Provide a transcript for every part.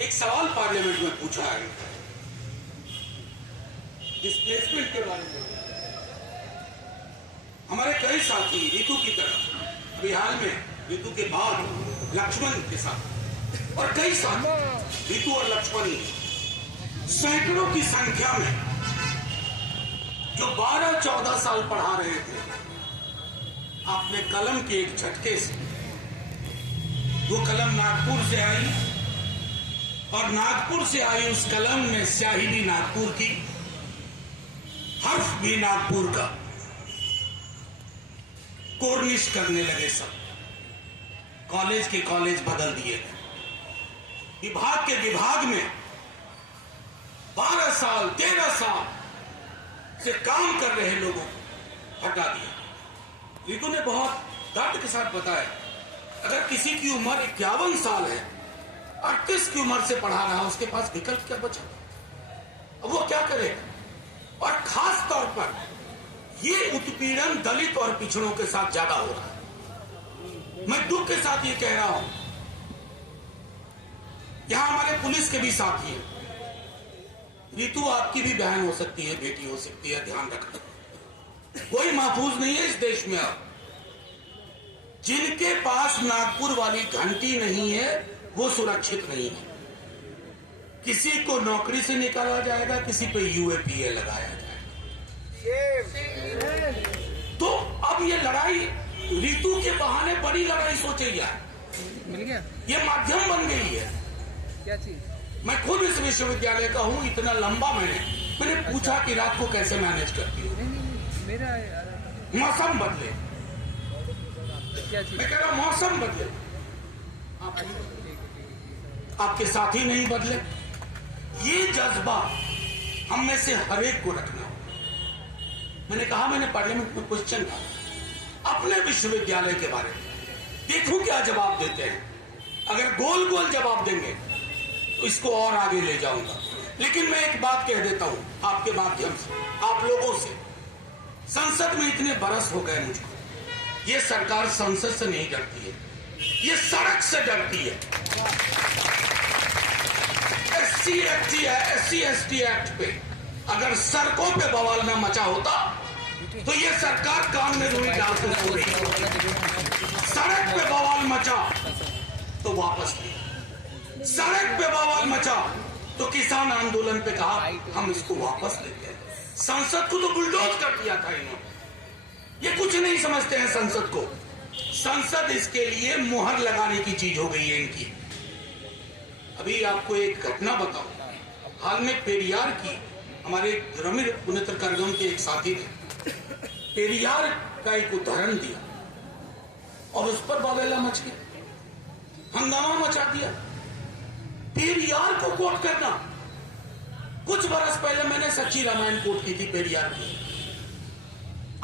एक सवाल पार्लियामेंट में पूछा है डिस्प्लेसमेंट के बारे में। हमारे कई साथी ऋतु की तरह बिहार में ऋतु के बाद लक्ष्मण के साथ और कई साथी ऋतु और लक्ष्मण सैकड़ों की संख्या में जो 12-14 साल पढ़ा रहे थे, आपने कलम के एक झटके से वो कलम नागपुर से आई और नागपुर से आई उस कलम में स्याही भी नागपुर की, हर्फ भी नागपुर का, कोर्निश करने लगे। सब कॉलेज के कॉलेज बदल दिए गए, विभाग के विभाग में 12 साल 13 साल से काम कर रहे लोगों को हटा दिया। ऋतु ने बहुत दर्द के साथ बताया, अगर किसी की उम्र 51 साल है, 38 की उम्र से पढ़ा रहा, उसके पास विकल्प क्या बचा? अब वो क्या करेगा? और खास तौर पर ये उत्पीड़न दलित और पिछड़ों के साथ ज्यादा हो रहा है। मैं दुख के साथ ये कह रहा हूं, यहां हमारे पुलिस के भी साथी हैं। ऋतु आपकी भी बहन हो सकती है, बेटी हो सकती है, ध्यान रखना। कोई महफूज नहीं है इस देश में। अब जिनके पास नागपुर वाली घंटी नहीं है वो सुरक्षित नहीं है। किसी को नौकरी से निकाला जाएगा, किसी पे यूएपीए लगाया जाएगा। तो अब ये लड़ाई ऋतु के बहाने बड़ी लड़ाई सोचे मिल गया, ये माध्यम बन गई है। क्या चीज? मैं खुद इस विश्वविद्यालय का हूं, इतना लंबा मैंने पूछा कि रात को कैसे मैनेज करती हूँ। मेरा मौसम बदले, क्या चीज? मैं कह रहा मौसम बदले, आपके साथी नहीं बदले। ये जज्बा हम में से हर एक को रखना होगा। मैंने कहा, मैंने पार्लियामेंट में क्वेश्चन कहा अपने विश्वविद्यालय के बारे में, देखूं क्या जवाब देते हैं। अगर गोल गोल जवाब देंगे तो इसको और आगे ले जाऊंगा। लेकिन मैं एक बात कह देता हूं आपके माध्यम से, आप लोगों से, संसद में इतने बरस हो गए मुझको, ये सरकार संसद से नहीं डरती है, ये सड़क से डरती है। SC ST एक्ट पे अगर सड़कों पे बवाल न मचा होता तो ये सरकार कान में रुई डाल के सो रही। सड़क पे बवाल मचा तो वापस लिया, सड़क पे बवाल मचा तो किसान आंदोलन पे कहा हम इसको वापस लेते हैं। संसद को तो बुलडोज कर दिया था इन्होंने। ये कुछ नहीं समझते हैं संसद को। संसद इसके लिए मुहर लगाने की चीज हो गई है इनकी। अभी आपको एक घटना बताऊं, हाल में पेरियार की, हमारे ग्रामीण पुण्यतर कार्यक्रम के एक साथी ने पेरियार का एक उदाहरण दिया और उस पर बवाल मच गया, हंगामा मचा दिया। पेरियार को कोट करना, कुछ बरस पहले मैंने सच्ची रामायण कोट की थी पेरियार की,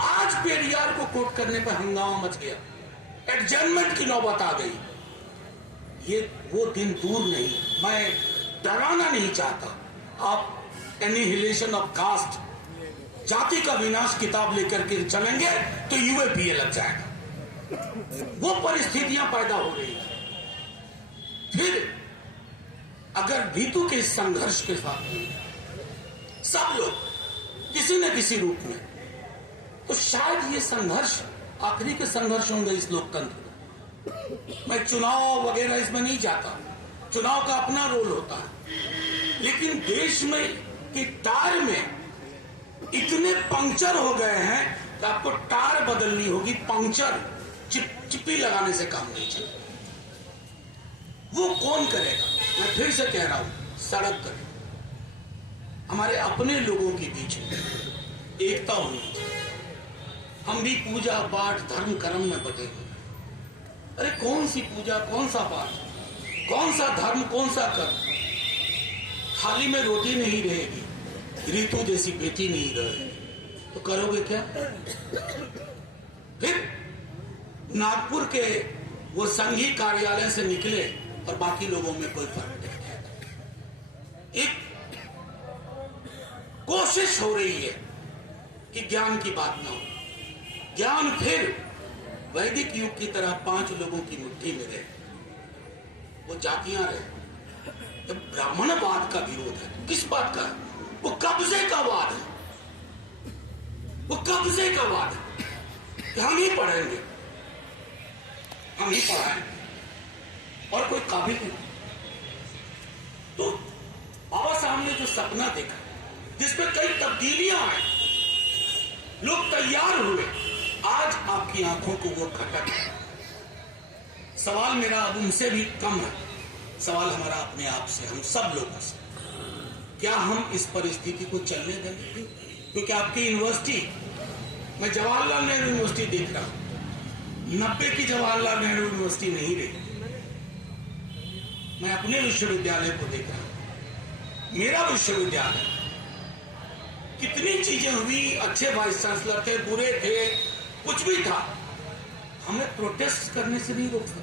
आज पेरियार को कोट करने पर हंगामा मच गया, एडजर्नमेंट की नौबत आ गई। ये वो दिन दूर नहीं, मैं डराना नहीं चाहता। आप एनिहिलेशन ऑफ कास्ट, जाति का विनाश किताब लेकर के चलेंगे तो यूएपीए लग जाएगा। वो परिस्थितियां पैदा हो रही है। फिर अगर ऋतु के संघर्ष के साथ सब लोग किसी न किसी रूप में, तो शायद ये संघर्ष आखिरी के संघर्ष होंगे इस लोकतंत्र। मैं चुनाव वगैरह इसमें नहीं जाता, चुनाव का अपना रोल होता है, लेकिन देश में कि टायर में इतने पंक्चर हो गए हैं कि आपको टायर बदलनी होगी। पंक्चर चिप्पी लगाने से काम नहीं चलेगा। वो कौन करेगा? मैं फिर से कह रहा हूं, सड़क करेगा। हमारे अपने लोगों के बीच में एकता होनी चाहिए। हम भी पूजा पाठ धर्म कर्म में बटे हुए। अरे कौन सी पूजा, कौन सा पाठ, कौन सा धर्म, कौन सा कर्म? थाली में रोटी नहीं रहेगी, ऋतु जैसी बेटी नहीं रहेगी, तो करोगे क्या? फिर नागपुर के वो संघी कार्यालय से निकले और बाकी लोगों में कोई फर्क नहीं। एक कोशिश हो रही है कि ज्ञान की बात ना हो। ज्ञान फिर वैदिक युग की तरह 5 लोगों की मुट्ठी में रहे, वो जातियां रहे, तो ब्राह्मणवाद का विरोध है। किस बात का है? वो कब्जे का वाद है, वो कब्जे का वाद है। हम ही पढ़ेंगे, हम ही पढ़ाएंगे और कोई काबिल नहीं। तो बाबा साहब ने जो सपना देखा जिसमें कई तब्दीलियां आई, लोग तैयार हुए, आज आपकी आंखों को वो खटक है। सवाल मेरा अब उनसे भी कम है, सवाल हमारा अपने आप से, हम सब लोगों से, क्या हम इस परिस्थिति को चलने देंगे? क्योंकि आपकी यूनिवर्सिटी, मैं जवाहरलाल नेहरू यूनिवर्सिटी देख रहा हूं, 90 की जवाहरलाल नेहरू यूनिवर्सिटी नहीं रही। मैं अपने विश्वविद्यालय को देख रहा हूं, मेरा विश्वविद्यालय, कितनी चीजें हुई, अच्छे वाइस चांसलर थे, बुरे थे, कुछ भी था, हमें प्रोटेस्ट करने से नहीं रोक सकता।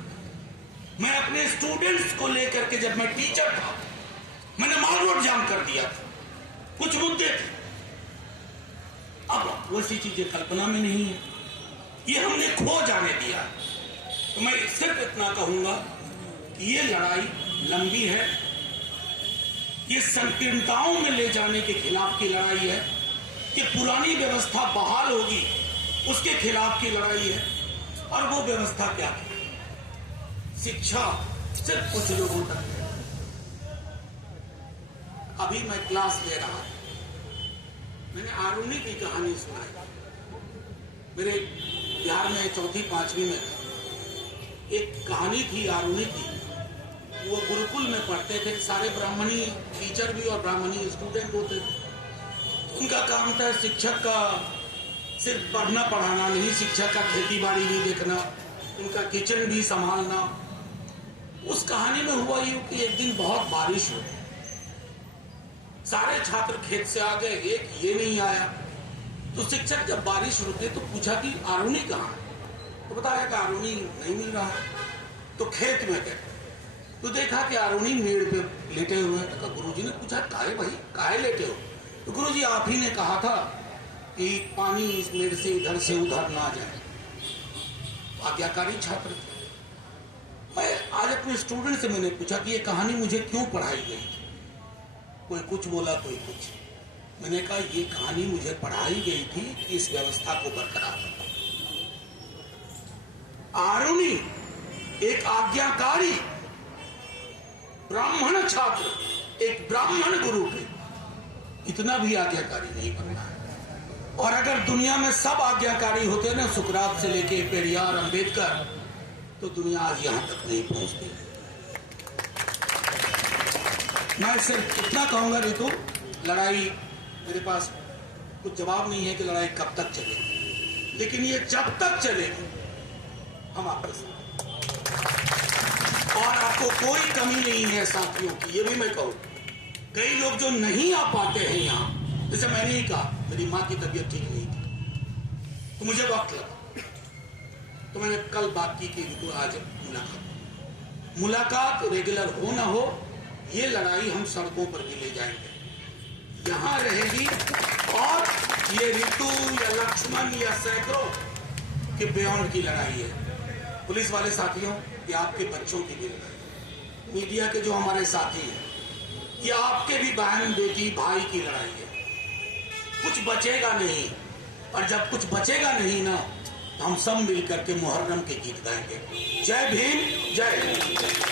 मैं अपने स्टूडेंट्स को लेकर के, जब मैं टीचर था, मैंने माल रोड जाम कर दिया था, कुछ मुद्दे थे। अब वैसी चीजें कल्पना में नहीं है, ये हमने खो जाने दिया। तो मैं सिर्फ इतना कहूंगा कि ये लड़ाई लंबी है, ये संकीर्णताओं में ले जाने के खिलाफ की लड़ाई है, कि पुरानी व्यवस्था बहाल होगी उसके खिलाफ की लड़ाई है। और वो व्यवस्था क्या है? शिक्षा सिर्फ कुछ लोगों तक है। अभी मैं क्लास ले रहा था, मैंने आरुणि की कहानी सुनाई। मेरे बिहार में 4वीं 5वीं में एक कहानी थी आरुणि की। वो गुरुकुल में पढ़ते थे, सारे ब्राह्मणी टीचर भी और ब्राह्मणी स्टूडेंट होते थे। उनका काम था शिक्षक का सिर्फ पढ़ना पढ़ाना नहीं, शिक्षक का खेती बाड़ी भी देखना, उनका किचन भी संभालना। उस कहानी में हुआ यूं कि एक दिन बहुत बारिश हुई, सारे छात्र खेत से आ गए, एक ये नहीं आया। तो शिक्षक जब बारिश रुके तो पूछा कि आरुणि कहाँ है? तो बताया कि आरुणि नहीं मिल रहा है। तो खेत में गए तो देखा कि आरुणि मेड़ पे लेटे हुए हैं। तो गुरुजी ने पूछा, काहे भाई, काहे लेटे हो? तो गुरुजी, आप ही ने कहा था कि पानी इस मेड़ से इधर से उधर ना जाए। आज्ञाकारी छात्र थे। मैं आज अपने स्टूडेंट से मैंने पूछा कि ये कहानी मुझे क्यों पढ़ाई गई थी? कोई कुछ बोला, कोई कुछ। मैंने कहा ये कहानी मुझे पढ़ाई गई थी कि इस व्यवस्था को बरकरार रखो। आरुणि एक आज्ञाकारी ब्राह्मण छात्र, एक ब्राह्मण गुरु के इतना भी आज्ञाकारी नहीं बनना है। और अगर दुनिया में सब आज्ञाकारी होते ना, सुकरात से लेके पेरियार, अंबेडकर, तो दुनिया आज यहां तक नहीं पहुंचती। मैं सिर्फ इतना कहूंगा रितु, लड़ाई, मेरे पास कुछ जवाब नहीं है कि लड़ाई कब तक चलेगी, लेकिन ये जब तक चलेगी हम आपके साथ, और आपको कोई कमी नहीं है साथियों की। ये भी मैं कहूं, कई लोग जो नहीं आ पाते हैं यहाँ, जैसे मैंने ही कहा मेरी माँ की तबीयत ठीक नहीं थी तो मुझे वक्त लगा, तो मैंने कल बात की कि इनको आज मुलाकात रेगुलर हो ना हो, ये लड़ाई हम सड़कों पर भी ले जाएंगे, यहाँ रहेगी। और ये ऋतु या लक्ष्मण या सैकड़ों के बियॉन्ड की लड़ाई है। पुलिस वाले साथियों, ये आपके बच्चों की भी लड़ाई, मीडिया के जो हमारे साथी हैं, ये आपके भी बहन बेटी भाई की लड़ाई है। कुछ बचेगा नहीं, और जब कुछ बचेगा नहीं ना, तो हम सब मिलकर के मुहर्रम के गीत गाएंगे। जय भीम, जय हिंद।